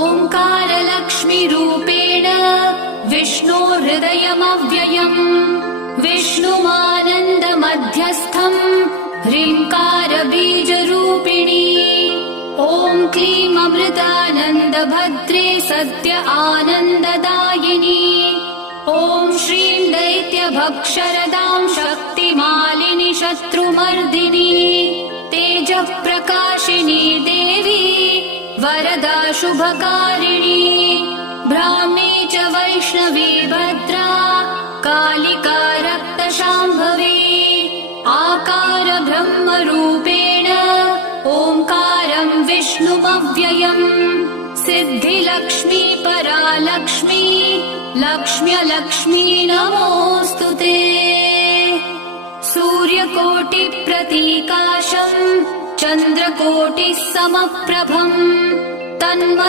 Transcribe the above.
ओङ्कारलक्ष्मीरूपेण विष्णोर्हृदयमव्ययम् विष्णुमानन्दमध्यस्थम् ह्रीङ्कारबीजरूपिणी ॐ क्लीं अमृतानन्दभद्रे सत्य आनन्ददायिनी ॐ श्रीं दैत्यभक्षरदां शक्तिमालिनि शत्रुमर्दिनी तेजःप्रकाशिनी देवी वरदा शुभकारिणी ब्राह्मी च वैष्णवी भद्रा कालिका रक्तशाम्भवी आकार ब्रह्मरूपेण ओङ्कारं विष्णुमव्ययम् सिद्धिलक्ष्मी परालक्ष्मी लक्ष्म्यलक्ष्मी नमोऽस्तु ते सूर्यकोटिप्रतीकाशम् चन्द्रकोटिः समप्रभम् तन्म